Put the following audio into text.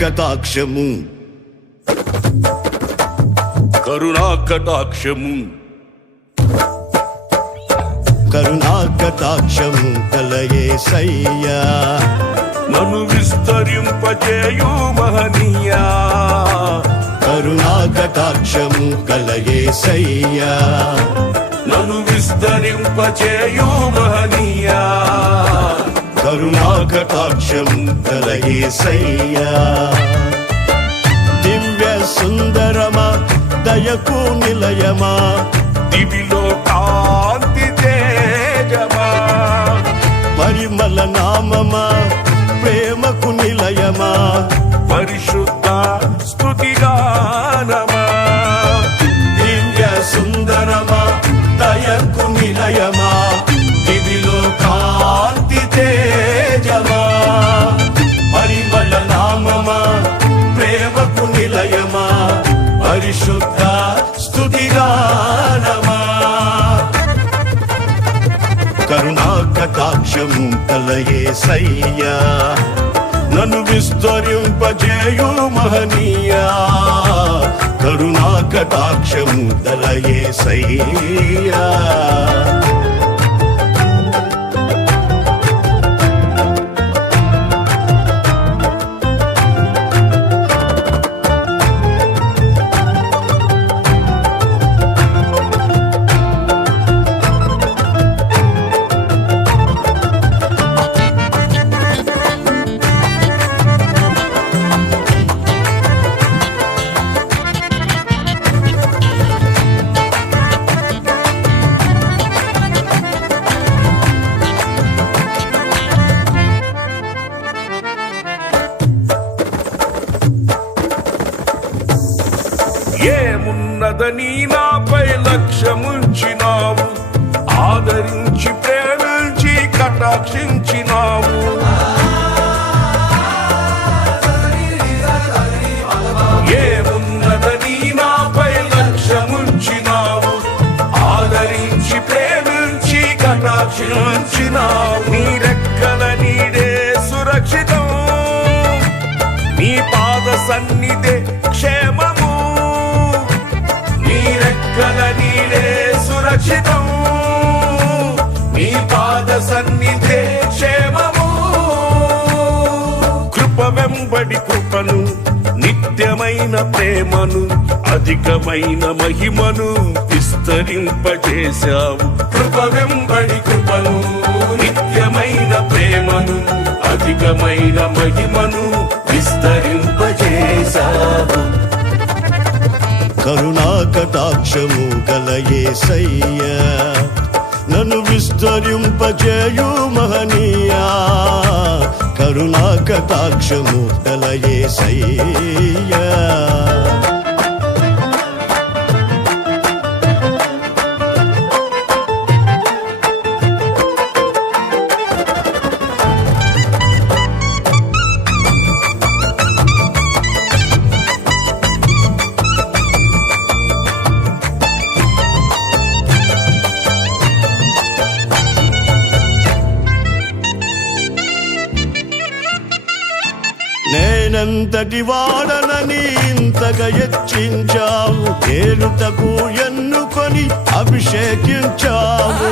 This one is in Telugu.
కటాక్షము కరుణా కటాక్షము కరుణా కటాక్షము కలయేసయ్యా నన్ను విస్తరింపజేయు మహనీయా కరుణా కటాక్షము కలయేసయ్యా నన్ను విస్తరింపజేయు మహనీయా కరుణా కటాక్షము కలయేసయ్యా దివ్య సుందరమా దయకు నిలయమా దివిలో కాంతి తేజమా పరిమళ నామమా ప్రేమకు నిలయమా పరిశుద్ధ స్తుతిగానమా దివ్య సుందరమా దయకు నిలయమా దివిలో కాంతి తేజమా పరిమళ నామమా ప్రేమకు నిలయమా పరిశుద్ధ స్తుతిగానమా కరుణా కటాక్షము కలయేసయ్యా నన్ను విస్తరింపజేయు మహనీయా కరుణా కటాక్షము కలయేసయ్యా ఏమున్నదని నాపై లక్ష్యముంచినావు ఆదరించి ప్రేమించి కటాక్షించినావు ఏమున్నదని నాపై లక్ష్యముంచినావు ఆదరించి ప్రేమించి కటాక్షించినావు నీ రెక్కల నీడే సురక్షితం నీ పాద సన్నిధే క్షేమము రెక్కల నీడే సురక్షితం నీ పాద సన్నిధే క్షేమము కృప వెంబడి కృపను నిత్యమైన ప్రేమను అధికమైన మహిమను విస్తరింపజేశావు కృప వెంబడి కృపను నిత్యమైన ప్రేమను అధికమైన మహిమను విస్తరింపజేశావు కరుణా కటాక్షము కలయేసయ్యా నన్ను విస్తరింపజేయు మహనీయా కరుణా కటాక్షము కలయేసయ్యా ఎంతటి వాడనని ఇంతగా హెచ్చించావు, ఏలుటకు ఎన్నుకొని అభిషేకించావు.